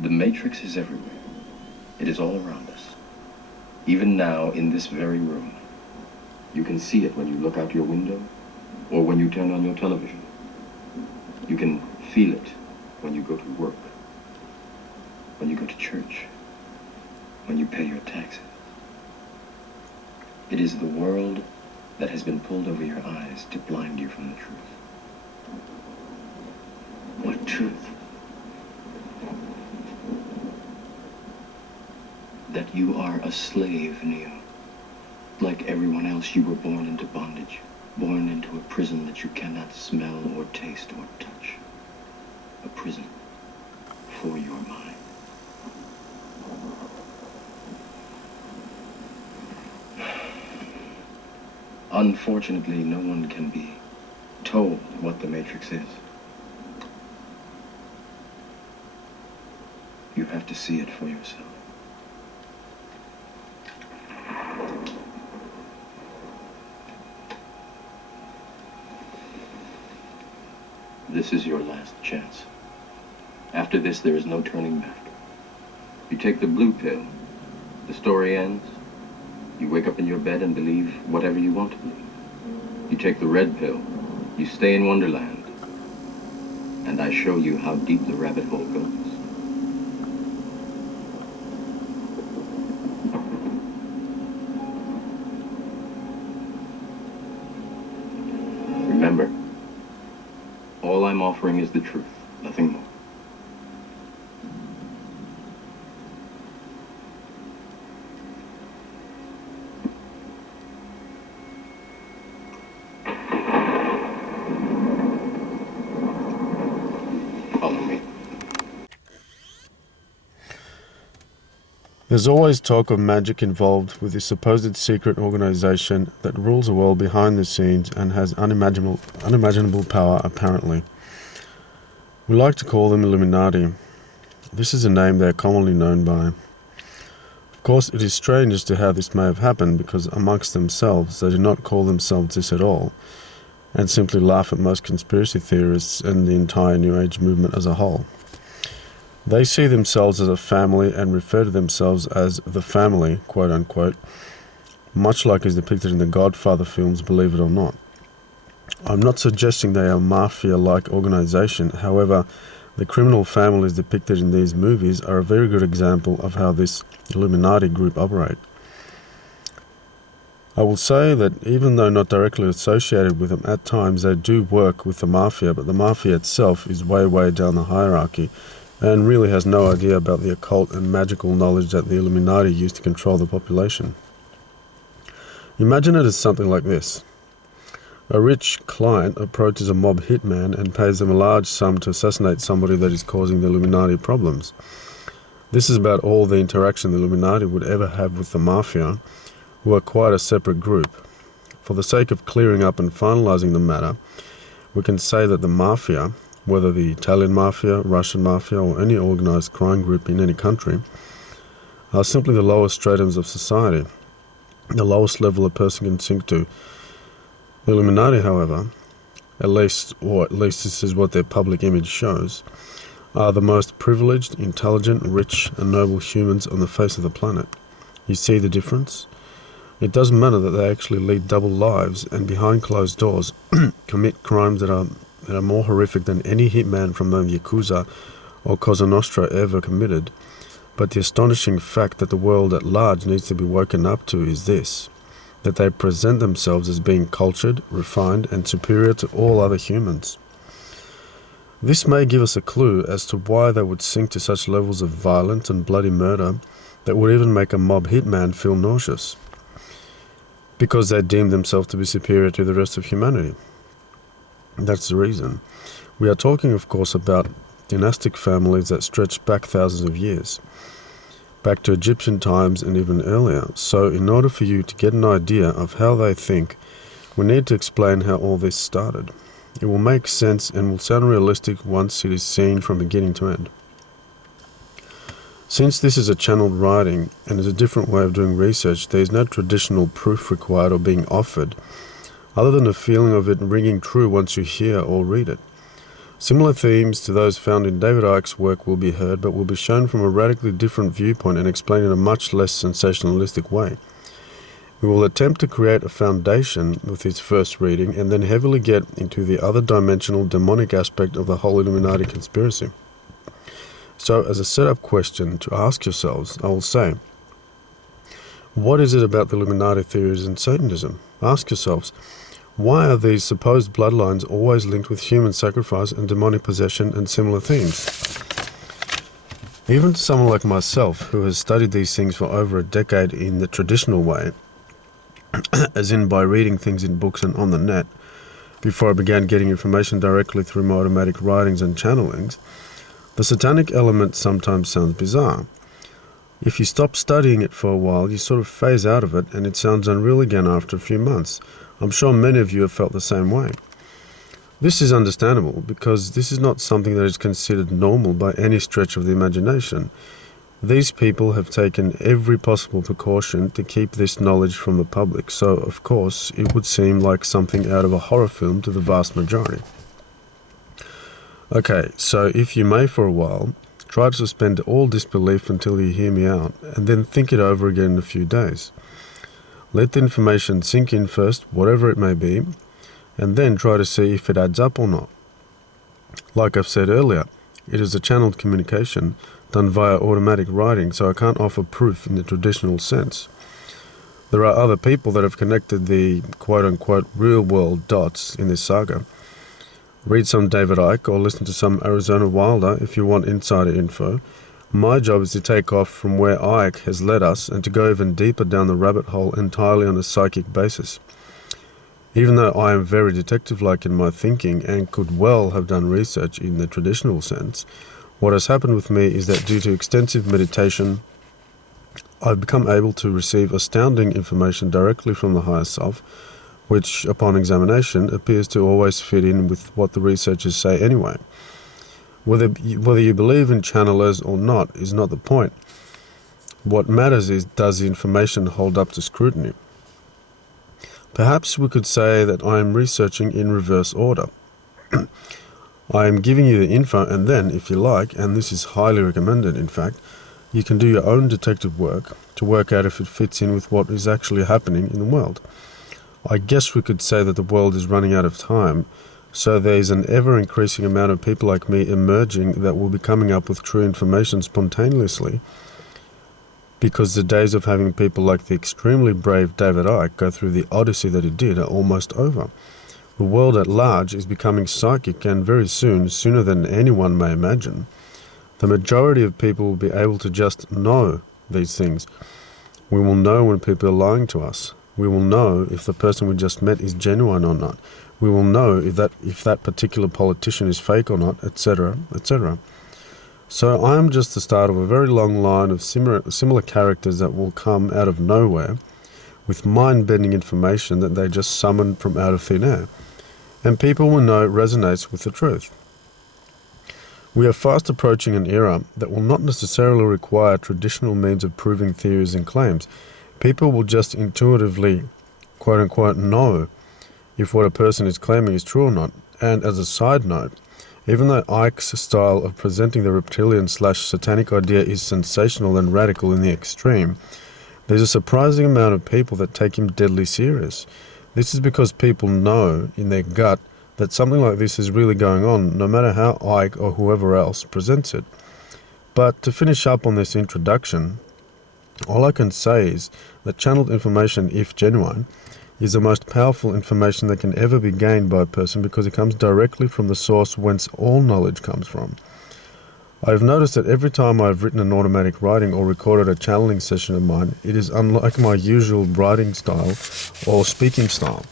The Matrix is everywhere. It is all around us. Even now, in this very room. You can see it when you look out your window or when you turn on your television. You can feel it when you go to work, when you go to church, when you pay your taxes. It is the world that has been pulled over your eyes to blind you from the truth. What truth? That you are a slave, Neo. Like everyone else, you were born into bondage, born into a prison that you cannot smell or taste or touch. A prison for your mind. Unfortunately, no one can be told what the Matrix is. You have to see it for yourself. This is your last chance. After this, there is no turning back. You take the blue pill, the story ends. You wake up in your bed and believe whatever you want to believe. You take the red pill, you stay in Wonderland, and I show you how deep the rabbit hole goes. Remember, all I'm offering is the truth, nothing more. Follow me. There's always talk of magic involved with this supposed secret organization that rules the world behind the scenes and has unimaginable power, apparently. We like to call them Illuminati. This is a name they are commonly known by. Of course, it is strange as to how this may have happened, because amongst themselves they do not call themselves this at all, and simply laugh at most conspiracy theorists and the entire New Age movement as a whole. They see themselves as a family and refer to themselves as the family, quote unquote, much like is depicted in the Godfather films, believe it or not. I'm not suggesting they are a mafia-like organization. However, the criminal families depicted in these movies are a very good example of how this Illuminati group operate. I will say that even though not directly associated with them, at times they do work with the mafia, but the mafia itself is way down the hierarchy and really has no idea about the occult and magical knowledge that the Illuminati use to control the population. Imagine it as something like this. A rich client approaches a mob hitman and pays them a large sum to assassinate somebody that is causing the Illuminati problems. This is about all the interaction the Illuminati would ever have with the mafia, who are quite a separate group. For the sake of clearing up and finalizing the matter, we can say that the mafia, whether the Italian mafia, Russian mafia, or any organized crime group in any country, are simply the lowest stratums of society, the lowest level a person can sink to. The Illuminati, however, at least this is what their public image shows, are the most privileged, intelligent, rich, and noble humans on the face of the planet. You see the difference? It doesn't matter that they actually lead double lives and behind closed doors commit crimes that are more horrific than any hitman from the Yakuza or Cosa Nostra ever committed. But the astonishing fact that the world at large needs to be woken up to is this, that they present themselves as being cultured, refined, and superior to all other humans. This may give us a clue as to why they would sink to such levels of violence and bloody murder that would even make a mob hitman feel nauseous, because they deem themselves to be superior to the rest of humanity. That's the reason. We are talking, of course, about dynastic families that stretch back thousands of years, back to Egyptian times and even earlier. So in order for you to get an idea of how they think, we need to explain how all this started. It will make sense and will sound realistic once it is seen from beginning to end. Since this is a channeled writing and is a different way of doing research, there is no traditional proof required or being offered, other than the feeling of it ringing true once you hear or read it. Similar themes to those found in David Icke's work will be heard, but will be shown from a radically different viewpoint and explained in a much less sensationalistic way. We will attempt to create a foundation with his first reading and then heavily get into the other dimensional demonic aspect of the whole Illuminati conspiracy. So, as a setup question to ask yourselves, I will say, what is it about the Illuminati theories and Satanism? Ask yourselves, why are these supposed bloodlines always linked with human sacrifice and demonic possession and similar themes? Even to someone like myself, who has studied these things for over a decade in the traditional way, as in by reading things in books and on the net, before I began getting information directly through my automatic writings and channelings, the satanic element sometimes sounds bizarre. If you stop studying it for a while, you sort of phase out of it and it sounds unreal again after a few months. I'm sure many of you have felt the same way. This is understandable because this is not something that is considered normal by any stretch of the imagination. These people have taken every possible precaution to keep this knowledge from the public, so of course it would seem like something out of a horror film to the vast majority. Okay, so if you may for a while, try to suspend all disbelief until you hear me out, and then think it over again in a few days. Let the information sink in first, whatever it may be, and then try to see if it adds up or not. Like I've said earlier, it is a channeled communication done via automatic writing, so I can't offer proof in the traditional sense. There are other people that have connected the quote-unquote real-world dots in this saga. Read some David Icke or listen to some Arizona Wilder if you want insider info. My job is to take off from where Icke has led us and to go even deeper down the rabbit hole entirely on a psychic basis. Even though I am very detective-like in my thinking and could well have done research in the traditional sense, what has happened with me is that due to extensive meditation, I've become able to receive astounding information directly from the higher self, which, upon examination, appears to always fit in with what the researchers say anyway. Whether you believe in channelers or not is not the point. What matters is, does the information hold up to scrutiny? Perhaps we could say that I am researching in reverse order. I am giving you the info and then, if you like, and this is highly recommended in fact, you can do your own detective work to work out if it fits in with what is actually happening in the world. I guess we could say that the world is running out of time, so there is an ever-increasing amount of people like me emerging that will be coming up with true information spontaneously, because the days of having people like the extremely brave David Icke go through the odyssey that he did are almost over. The world at large is becoming psychic, and very soon, sooner than anyone may imagine, the majority of people will be able to just know these things. We will know when people are lying to us. We will know if the person we just met is genuine or not. We will know if that particular politician is fake or not, etc., etc. So I am just the start of a very long line of similar characters that will come out of nowhere with mind-bending information that they just summoned from out of thin air, and people will know it resonates with the truth. We are fast approaching an era that will not necessarily require traditional means of proving theories and claims. People will just intuitively, quote-unquote, know if what a person is claiming is true or not. And as a side note, even though Icke's style of presenting the reptilian/satanic idea is sensational and radical in the extreme, there's a surprising amount of people that take him deadly serious. This is because people know in their gut that something like this is really going on, no matter how Icke or whoever else presents it. But to finish up on this introduction, all I can say is that channeled information, if genuine, is the most powerful information that can ever be gained by a person because it comes directly from the source whence all knowledge comes from. I've noticed that every time I've written an automatic writing or recorded a channeling session of mine, it is unlike my usual writing style or speaking style.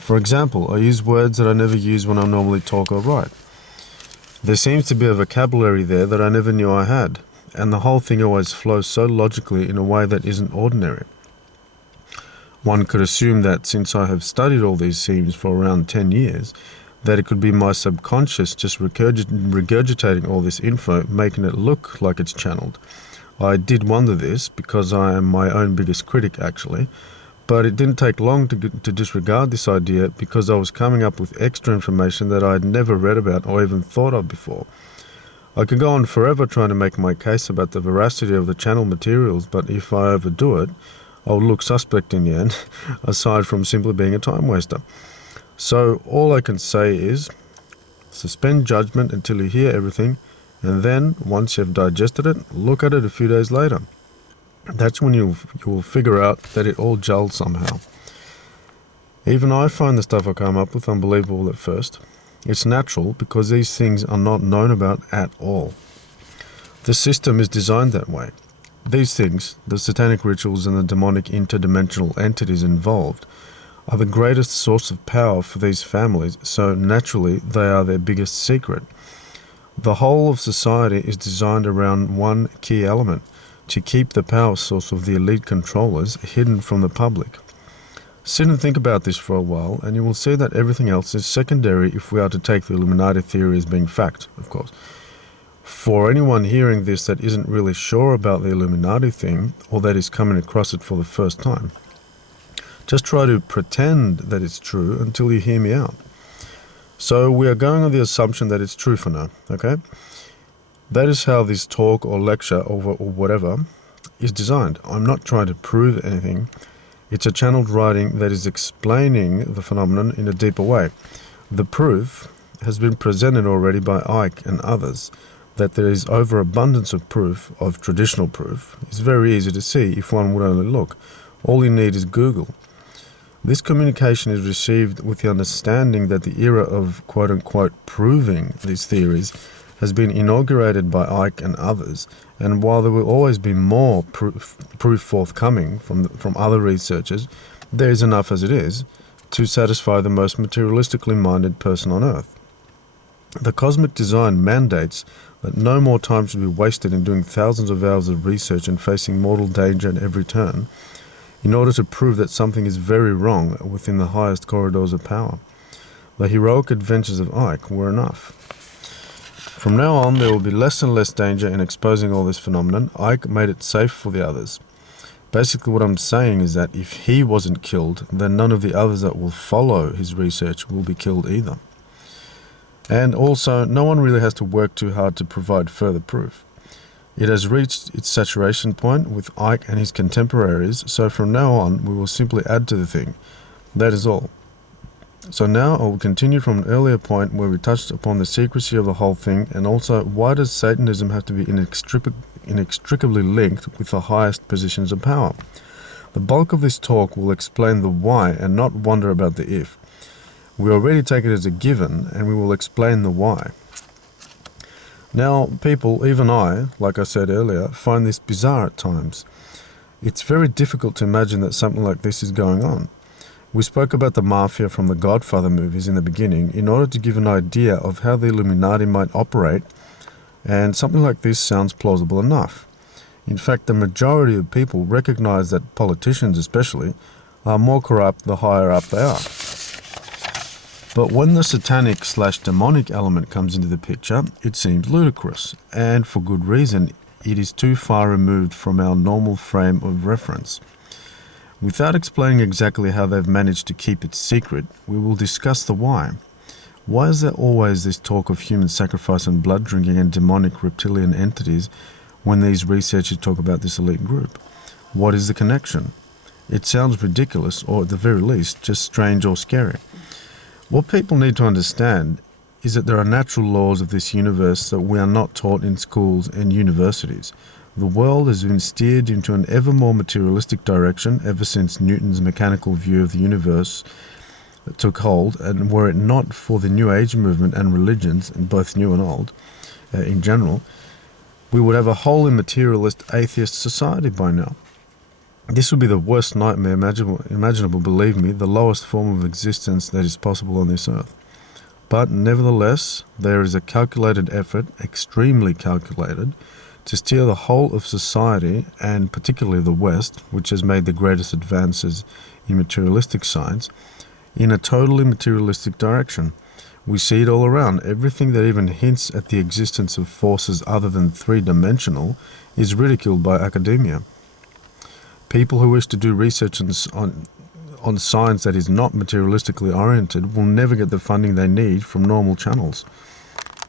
For example, I use words that I never use when I normally talk or write. There seems to be a vocabulary there that I never knew I had, and the whole thing always flows so logically in a way that isn't ordinary. One could assume that since I have studied all these themes for around 10 years, that it could be my subconscious just regurgitating all this info, making it look like it's channeled. I did wonder this because I am my own biggest critic actually, But it didn't take long to disregard this idea, because I was coming up with extra information that I had never read about or even thought of before. I could go on forever trying to make my case about the veracity of the channel materials, but if I overdo it, I'll look suspect in the end, aside from simply being a time waster. So all I can say is, suspend judgment until you hear everything, and then, once you've digested it, look at it a few days later. That's when you'll figure out that it all gelled somehow. Even I find the stuff I come up with unbelievable at first. It's natural, because these things are not known about at all. The system is designed that way. These things, the satanic rituals and the demonic interdimensional entities involved, are the greatest source of power for these families, so naturally they are their biggest secret. The whole of society is designed around one key element: to keep the power source of the elite controllers hidden from the public. Sit and think about this for a while, and you will see that everything else is secondary if we are to take the Illuminati theory as being fact, of course. For anyone hearing this that isn't really sure about the Illuminati thing, or that is coming across it for the first time, just try to pretend that it's true until you hear me out. So we are going on the assumption that it's true for now, okay? That is how this talk or lecture or whatever is designed. I'm not trying to prove anything. It's a channeled writing that is explaining the phenomenon in a deeper way. The proof has been presented already by Ike and others. That there is overabundance of proof, of traditional proof, is very easy to see if one would only look. All you need is Google. This communication is received with the understanding that the era of quote-unquote proving these theories has been inaugurated by Ike and others, and while there will always be more proof forthcoming from other researchers, there is enough as it is to satisfy the most materialistically minded person on Earth. The cosmic design mandates that no more time should be wasted in doing thousands of hours of research and facing mortal danger at every turn, in order to prove that something is very wrong within the highest corridors of power. The heroic adventures of Ike were enough. From now on, there will be less and less danger in exposing all this phenomenon. Ike made it safe for the others. Basically what I'm saying is that if he wasn't killed, then none of the others that will follow his research will be killed either. And also, no one really has to work too hard to provide further proof. It has reached its saturation point with Ike and his contemporaries, so from now on we will simply add to the thing. That is all. So now I will continue from an earlier point where we touched upon the secrecy of the whole thing, and also why does Satanism have to be inextricably linked with the highest positions of power. The bulk of this talk will explain the why and not wonder about the if. We already take it as a given, and we will explain the why. Now, people, even I, like I said earlier, find this bizarre at times. It's very difficult to imagine that something like this is going on. We spoke about the Mafia from the Godfather movies in the beginning in order to give an idea of how the Illuminati might operate, and something like this sounds plausible enough. In fact, the majority of people recognize that politicians especially are more corrupt the higher up they are. But when the satanic/demonic element comes into the picture, it seems ludicrous, and for good reason. It is too far removed from our normal frame of reference. Without explaining exactly how they've managed to keep it secret, we will discuss the why. Why is there always this talk of human sacrifice and blood drinking and demonic reptilian entities when these researchers talk about this elite group? What is the connection? It sounds ridiculous, or at the very least, just strange or scary. What people need to understand is that there are natural laws of this universe that we are not taught in schools and universities. The world has been steered into an ever more materialistic direction ever since Newton's mechanical view of the universe took hold, and were it not for the New Age movement and religions, both new and old, in general, we would have a wholly materialist atheist society by now. This would be the worst nightmare imaginable, believe me, the lowest form of existence that is possible on this earth. But nevertheless, there is a calculated effort, extremely calculated, to steer the whole of society, and particularly the West, which has made the greatest advances in materialistic science, in a totally materialistic direction. We see it all around. Everything that even hints at the existence of forces other than three-dimensional is ridiculed by academia. People who wish to do research on science that is not materialistically oriented will never get the funding they need from normal channels.